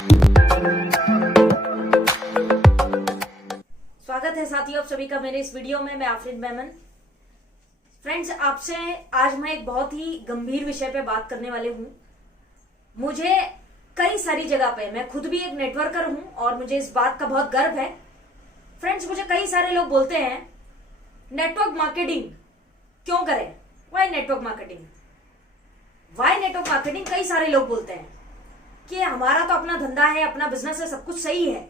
स्वागत है साथियों आप सभी का मेरे इस वीडियो में। मैं आफरीन मेमन। फ्रेंड्स, आपसे आज मैं एक बहुत ही गंभीर विषय पे बात करने वाले हूं। मुझे कई सारी जगह पे, मैं खुद भी एक नेटवर्कर हूं और मुझे इस बात का बहुत गर्व है। फ्रेंड्स, मुझे कई सारे लोग बोलते हैं नेटवर्क मार्केटिंग क्यों करें, why network marketing, why network marketing. कई सारे लोग बोलते हैं कि हमारा तो अपना धंधा है, अपना बिजनेस है, सब कुछ सही है,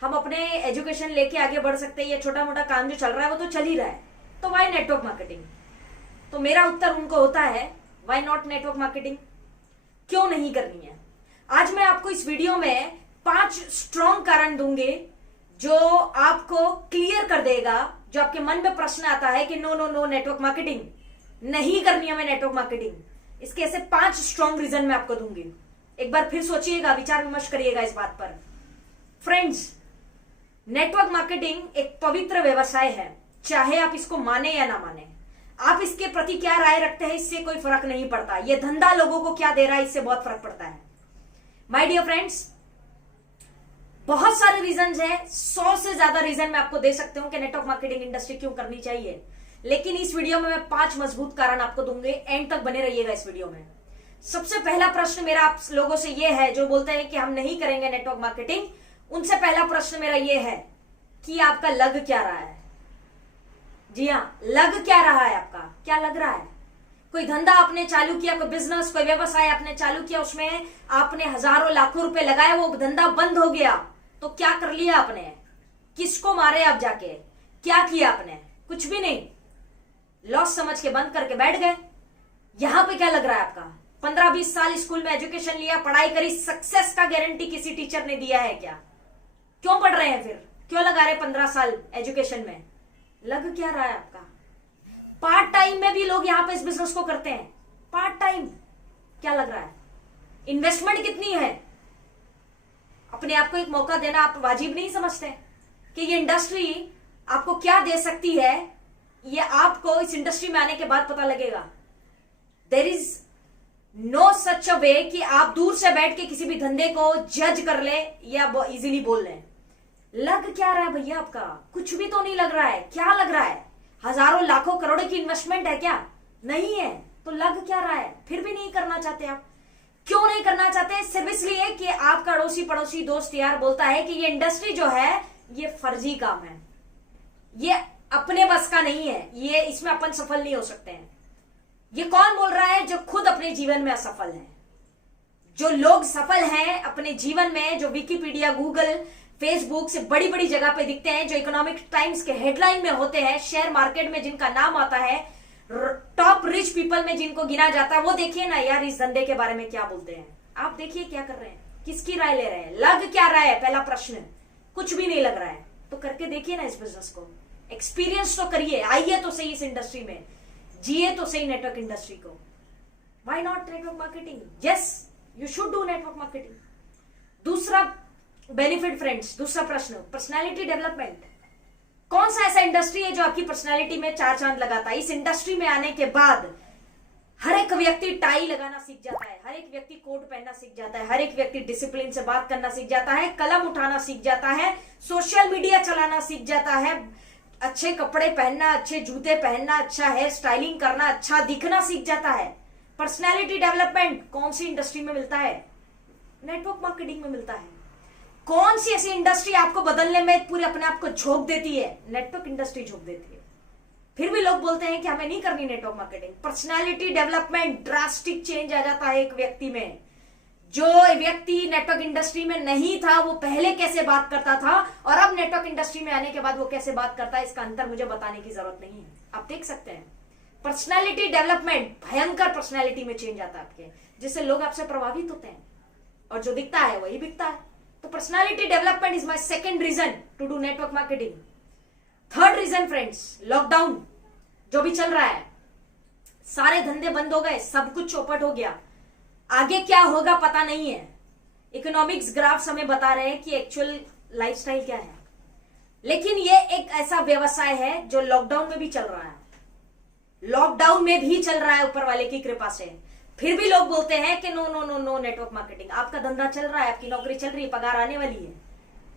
हम अपने एजुकेशन लेके आगे बढ़ सकते हैं, ये छोटा मोटा काम जो चल रहा है वो तो चल ही रहा है, तो वाई नेटवर्क मार्केटिंग। तो मेरा उत्तर उनको होता है वाई नॉट नेटवर्क मार्केटिंग, क्यों नहीं करनी है। आज मैं आपको इस वीडियो में 5 स्ट्रॉन्ग कारण दूंगी जो आपको क्लियर कर देगा, जो आपके मन में प्रश्न आता है कि no no no network marketing नहीं करनी है, मैं नेटवर्क मार्केटिंग। इसके ऐसे 5 स्ट्रॉन्ग रीजन मैं आपको दूंगी। एक बार फिर सोचिएगा, विचार विमर्श करिएगा इस बात पर। फ्रेंड्स, नेटवर्क मार्केटिंग एक पवित्र व्यवसाय है, चाहे आप इसको माने या ना माने। आप इसके प्रति क्या राय रखते हैं इससे कोई फर्क नहीं पड़ता, ये धंधा लोगों को क्या दे रहा है इससे बहुत फर्क पड़ता है। माय डियर फ्रेंड्स, बहुत सारे रीजन है, 100 से ज्यादा रीजन मैं आपको दे सकती हूं कि नेटवर्क मार्केटिंग इंडस्ट्री क्यों करनी चाहिए, लेकिन इस वीडियो में मैं 5 मजबूत कारण आपको दूंगी। एंड तक बने रहिएगा इस वीडियो में। सबसे पहला प्रश्न मेरा आप लोगों से यह है जो बोलते हैं कि हम नहीं करेंगे नेटवर्क मार्केटिंग, उनसे पहला प्रश्न मेरा यह है कि आपका लग क्या रहा है। जी हां, लग क्या रहा है आपका, क्या लग रहा है। कोई धंधा आपने चालू किया, कोई बिजनेस, कोई व्यवसाय आपने चालू किया, उसमें आपने हजारों लाखों रुपए लगाए, वो धंधा बंद हो गया, तो क्या कर लिया आपने, किसको मारे आप जाके, क्या किया आपने, कुछ भी नहीं, लॉस समझ के बंद करके बैठ गए। यहां पे क्या लग रहा है आपका, 15-20 साल स्कूल में एजुकेशन लिया, पढ़ाई करी, सक्सेस का गारंटी किसी टीचर ने दिया है क्या, क्यों पढ़ रहे हैं फिर, क्यों लगा रहे 15 साल एजुकेशन में, लग क्या रहा है आपका। पार्ट टाइम में भी लोग यहां पे इस बिजनेस को करते हैं, पार्ट टाइम, क्या लग रहा है, इन्वेस्टमेंट कितनी है, अपने आप को एक मौका देना आप वाजिब नहीं समझते कि ये इंडस्ट्री आपको क्या दे सकती है, ये आपको इस इंडस्ट्री में आने के बाद पता लगेगा। देयर इज नो सच अ वे कि आप दूर से बैठ के किसी भी धंधे को जज कर ले या इजीली बोल लें। लग क्या रहा है भैया आपका, कुछ भी तो नहीं लग रहा है, क्या लग रहा है, हजारों लाखों करोड़ों की इन्वेस्टमेंट है क्या, नहीं है, तो लग क्या रहा है, फिर भी नहीं करना चाहते आप। क्यों नहीं करना चाहते, सिर्फ इसलिए कि आपका अड़ोसी पड़ोसी दोस्त यार बोलता है कि ये इंडस्ट्री जो है ये फर्जी काम है, ये अपने बस का नहीं है, ये इसमें अपन सफल नहीं हो सकते हैं। ये कौन बोल रहा है, जो खुद अपने जीवन में असफल है। जो लोग सफल हैं अपने जीवन में, जो विकिपीडिया, गूगल, फेसबुक से बड़ी बड़ी जगह पे दिखते हैं, जो इकोनॉमिक टाइम्स के हेडलाइन में होते हैं, शेयर मार्केट में जिनका नाम आता है, टॉप रिच पीपल में जिनको गिना जाता है, वो देखिए ना यार इस धंधे के बारे में क्या बोलते हैं। आप देखिए क्या कर रहे हैं, किसकी राय ले रहे हैं, लग क्या रहा है, पहला प्रश्न। कुछ भी नहीं लग रहा है तो करके देखिए ना इस बिजनेस को, एक्सपीरियंस तो करिए, आइए तो सही इस इंडस्ट्री में, जिए तो सही नेटवर्क इंडस्ट्री को। Why not network marketing, yes you should do network marketing. दूसरा बेनिफिट फ्रेंड्स, दूसरा प्रश्न, पर्सनालिटी डेवलपमेंट। कौन सा ऐसा इंडस्ट्री है जो आपकी पर्सनालिटी में 4 चांद लगाता है। इस इंडस्ट्री में आने के बाद हर एक व्यक्ति टाई लगाना सीख जाता है, हर एक व्यक्ति कोट पहनना सीख जाता है, हर एक व्यक्ति डिसिप्लिन से बात करना सीख जाता है, कलम उठाना सीख जाता है, सोशल मीडिया चलाना सीख जाता है, अच्छे कपड़े पहनना, अच्छे जूते पहनना, अच्छा हेयर स्टाइलिंग करना, अच्छा दिखना सीख जाता है। पर्सनैलिटी डेवलपमेंट कौन सी इंडस्ट्री में मिलता है, नेटवर्क मार्केटिंग में मिलता है। कौन सी ऐसी इंडस्ट्री आपको बदलने में पूरे अपने आप को झोंक देती है, नेटवर्क इंडस्ट्री झोंक देती है। फिर भी लोग बोलते हैं कि हमें नहीं करनी network marketing. Personality development, drastic change आ जाता है एक व्यक्ति में। जो व्यक्ति नेटवर्क इंडस्ट्री में नहीं था वो पहले कैसे बात करता था और अब नेटवर्क इंडस्ट्री में आने के बाद वो कैसे बात करता है, इसका अंतर मुझे बताने की जरूरत नहीं है, आप देख सकते हैं। पर्सनालिटी डेवलपमेंट, भयंकर पर्सनालिटी में चेंज आता है आपके, जिससे लोग आपसे प्रभावित होते हैं और जो दिखता है वही बिकता है। तो personality development is my second reason to do network marketing. Third reason friends, lockdown जो भी चल रहा है, सारे धंधे बंद हो गए, सब कुछ चौपट हो गया, आगे क्या होगा पता नहीं है। इकोनॉमिक्स ग्राफ्स हमें बता रहे हैं कि एक्चुअल लाइफस्टाइल क्या है, लेकिन ये एक ऐसा व्यवसाय है जो लॉकडाउन में भी चल रहा है, लॉकडाउन में भी चल रहा है ऊपर वाले की कृपा से। फिर भी लोग बोलते हैं कि no no no no network marketing. आपका धंधा चल रहा है, आपकी नौकरी चल रही है, पगार आने वाली है,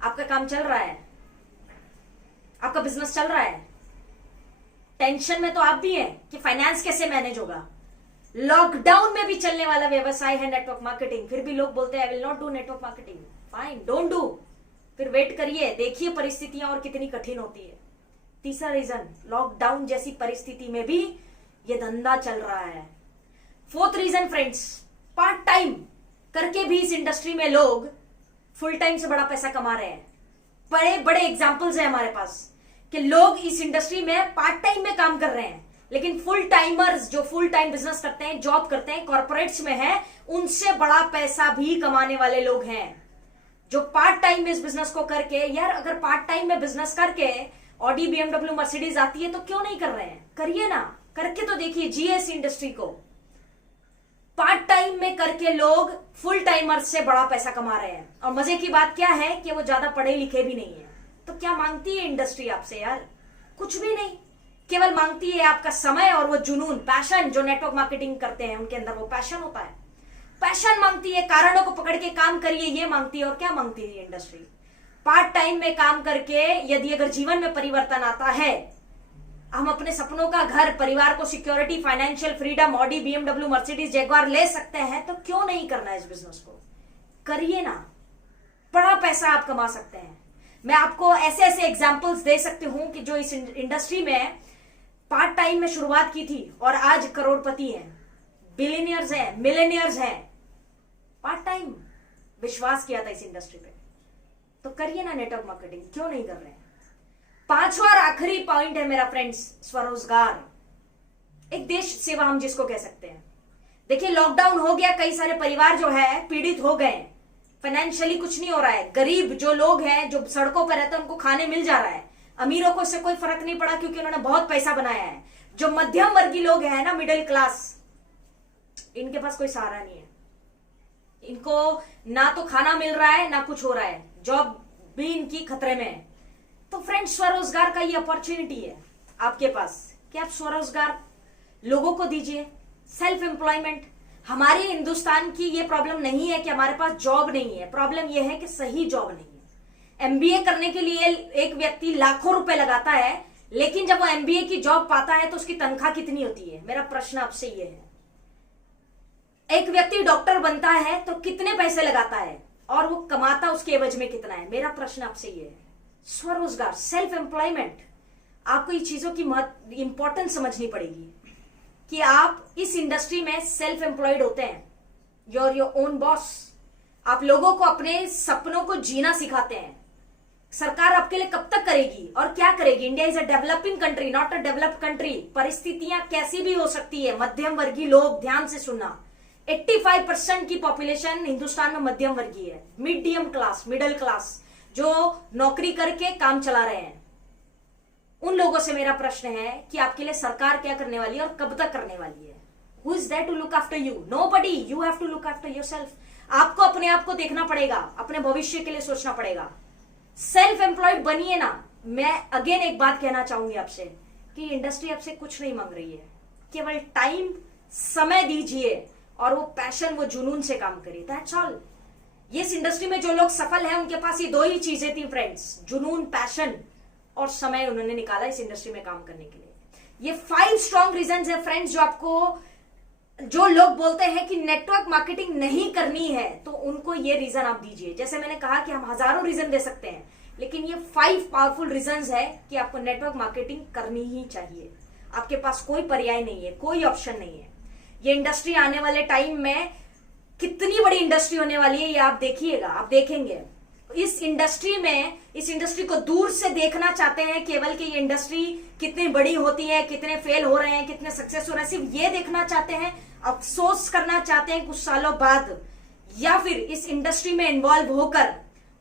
आपका काम चल रहा है, आपका बिजनेस चल रहा है। टेंशन में तो आप भी हैं कि फाइनेंस कैसे मैनेज होगा। लॉकडाउन में भी चलने वाला व्यवसाय है नेटवर्क मार्केटिंग, फिर भी लोग बोलते हैं I will not do network marketing. Fine, don't do. फिर वेट करिए, देखिए परिस्थितियां और कितनी कठिन होती है। तीसरा रीजन, लॉकडाउन जैसी परिस्थिति में भी ये धंधा चल रहा है। Fourth reason friends, part time करके भी इस इंडस्ट्री में लोग फुल टाइम से बड़ा पैसा कमा रहे हैं। बड़े बड़े एग्जाम्पल्स हैं हमारे पास कि लोग इस इंडस्ट्री में पार्ट टाइम में काम कर रहे हैं, लेकिन फुल टाइमर्स जो फुल टाइम बिजनेस करते हैं, जॉब करते हैं, कॉर्पोरेट्स में है, उनसे बड़ा पैसा भी कमाने वाले लोग हैं। जो पार्ट टाइम में इस बिजनेस को करके, यार अगर पार्ट टाइम में बिजनेस करके ऑडी, बीएमडब्ल्यू, मर्सिडीज आती है तो क्यों नहीं कर रहे हैं? करिए ना, करके तो देखिए, जिए इस इंडस्ट्री को। पार्ट टाइम में करके लोग फुल टाइमर्स से बड़ा पैसा कमा रहे हैं। और मजे की बात क्या है कि वो ज्यादा पढ़े लिखे भी नहीं है। तो क्या मांगती है इंडस्ट्री आपसे यार? कुछ भी नहीं, केवल मांगती है आपका समय और वो जुनून, पैशन। जो नेटवर्क मार्केटिंग करते हैं उनके अंदर वो पैशन होता है। पैशन मांगती है, कारणों को पकड़ के काम करिए, ये मांगती है। और क्या मांगती है इंडस्ट्री? पार्ट टाइम में काम करके यदि अगर जीवन में परिवर्तन आता है, हम अपने सपनों का घर, परिवार को security, financial freedom, Audi, BMW, Mercedes, Jaguar ले सकते हैं, तो क्यों नहीं करना है इस बिजनेस को? करिए ना, बड़ा पैसा आप कमा सकते हैं। मैं आपको ऐसे ऐसे एग्जांपल्स दे सकती हूं कि जो इस इंडस्ट्री में पार्ट टाइम में शुरुआत की थी और आज करोड़पति हैं, बिलियनियर्स हैं, मिलेनियर्स हैं। पार्ट टाइम विश्वास किया था इस इंडस्ट्री पे। तो करिए ना नेटवर्क मार्केटिंग, क्यों नहीं कर रहे हैं? पांचवा और आखिरी पॉइंट है मेरा फ्रेंड्स, स्वरोजगार। एक देश सेवा हम जिसको कह सकते हैं। देखिए, लॉकडाउन हो गया, कई सारे परिवार जो है पीड़ित हो गए, फाइनेंशियली कुछ नहीं हो रहा है। गरीब जो लोग हैं, जो सड़कों पर रहते हैं, उनको खाने मिल जा रहा है। अमीरों को इससे कोई फर्क नहीं पड़ा क्योंकि उन्होंने बहुत पैसा बनाया है। जो मध्यम वर्गीय लोग हैं ना, मिडिल क्लास, इनके पास कोई सहारा नहीं है। इनको ना तो खाना मिल रहा है, ना कुछ हो रहा है, जॉब भी इनकी खतरे में है। तो फ्रेंड्स, स्वरोजगार का ये अपॉर्चुनिटी है आपके पास कि आप स्वरोजगार लोगों को दीजिए, सेल्फ एम्प्लॉयमेंट। हमारे हिंदुस्तान की ये प्रॉब्लम नहीं है कि हमारे पास जॉब नहीं है, प्रॉब्लम ये है कि सही जॉब नहीं है। एमबीए करने के लिए एक व्यक्ति लाखों रुपए लगाता है, लेकिन जब वो एमबीए की जॉब पाता है तो उसकी तनख्वाह कितनी होती है? मेरा प्रश्न आपसे ये है। एक व्यक्ति डॉक्टर बनता है तो कितने पैसे लगाता है और वो कमाता उसके एवज में कितना है? मेरा प्रश्न आपसे ये है। स्वरोजगार, सेल्फ एम्प्लॉयमेंट, आपको ये चीजों की इंपॉर्टेंस समझनी पड़ेगी कि आप इस इंडस्ट्री में सेल्फ एम्प्लॉयड होते हैं, योर ओन बॉस। आप लोगों को अपने सपनों को जीना सिखाते हैं। सरकार आपके लिए कब तक करेगी और क्या करेगी? India is a developing country, not a developed country. परिस्थितियां कैसी भी हो सकती है। मध्यम वर्गीय लोग, ध्यान से सुनना, 85% की पॉपुलेशन हिंदुस्तान में मध्यम वर्गीय है, मीडियम क्लास, मिडिल क्लास, जो नौकरी करके काम चला रहे हैं। उन लोगों से मेरा प्रश्न है कि आपके लिए सरकार क्या करने वाली है और कब तक करने वाली है? Who is there to look after you? Nobody. You have to look after yourself. आपको अपने आप को देखना पड़ेगा, अपने भविष्य के लिए सोचना पड़ेगा। सेल्फ एम्प्लॉयड बनिए ना। मैं अगेन एक बात कहना चाहूंगी आपसे कि इंडस्ट्री आपसे कुछ नहीं मांग रही है, केवल टाइम, समय दीजिए और वो पैशन, वो जुनून से काम करिए। That's all. ये इस इंडस्ट्री में जो लोग सफल हैं उनके पास ये दो ही चीजें थी फ्रेंड्स, जुनून, पैशन और समय उन्होंने निकाला इस इंडस्ट्री में काम करने के लिए। ये 5 स्ट्रॉन्ग रीजंस है फ्रेंड्स, जो आपको, जो लोग बोलते हैं कि नेटवर्क मार्केटिंग नहीं करनी है, तो उनको ये रीजन आप दीजिए। जैसे मैंने कहा कि हम हजारों रीजन दे सकते हैं, लेकिन ये 5 पावरफुल रीजंस है कि आपको नेटवर्क मार्केटिंग करनी ही चाहिए। आपके पास कोई पर्याय नहीं है, कोई ऑप्शन नहीं है। ये इंडस्ट्री आने वाले टाइम में कितनी बड़ी इंडस्ट्री होने वाली है, ये आप देखिएगा, आप देखेंगे। इस इंडस्ट्री में, इस इंडस्ट्री को दूर से देखना चाहते हैं केवल कि ये इंडस्ट्री कितनी बड़ी होती है, कितने फेल हो रहे हैं, कितने सक्सेस हो रहे हैं, सिर्फ ये देखना चाहते हैं, अफसोस करना चाहते हैं कुछ सालों बाद, या फिर इस इंडस्ट्री में इन्वॉल्व होकर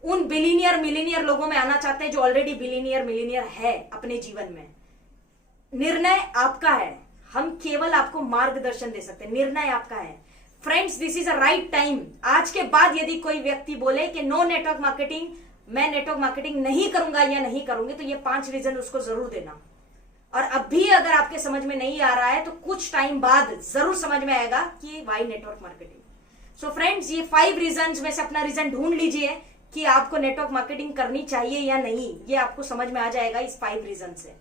उन बिलियनियर, मिलियनियर लोगों में आना चाहते हैं जो ऑलरेडी बिलियनियर, मिलियनियर है अपने जीवन में। निर्णय आपका है, हम केवल आपको मार्गदर्शन दे सकते हैं, निर्णय आपका है। Friends, this is a right time. आज के बाद यदि कोई व्यक्ति बोले कि नो नेटवर्क मार्केटिंग, मैं नेटवर्क मार्केटिंग नहीं करूंगा या नहीं करूंगी, तो ये 5 रीजन उसको जरूर देना और अब भी अगर आपके समझ में नहीं आ रहा है तो कुछ टाइम बाद जरूर समझ में आएगा कि why network marketing. So friends, ये 5 रीजन में से अपना रीजन ढूंढ लीजिए कि आपको नेटवर्क मार्केटिंग करनी चाहिए या नहीं। ये आपको समझ में आ जाएगा इस 5 रीजन से।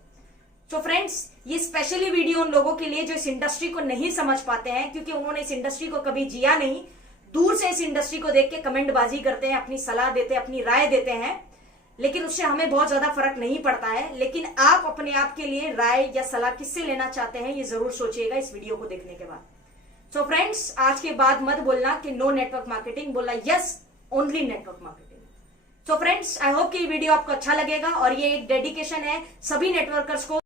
तो फ्रेंड्स, ये स्पेशली वीडियो उन लोगों के लिए जो इस इंडस्ट्री को नहीं समझ पाते हैं, क्योंकि उन्होंने इस इंडस्ट्री को कभी जिया नहीं, दूर से इस इंडस्ट्री को देख के कमेंटबाजी करते हैं, अपनी सलाह देते हैं, अपनी राय देते हैं, लेकिन उससे हमें बहुत ज्यादा फर्क नहीं पड़ता है। लेकिन आप अपने आप के लिए राय या सलाह किससे लेना चाहते हैं, ये जरूर सोचिएगा इस वीडियो को देखने के बाद। सो फ्रेंड्स, आज के बाद मत बोलना कि नो नेटवर्क मार्केटिंग, बोलना yes only network marketing. So friends, I hope कि ये वीडियो आपको अच्छा लगेगा और ये एक डेडिकेशन है सभी नेटवर्कर्स को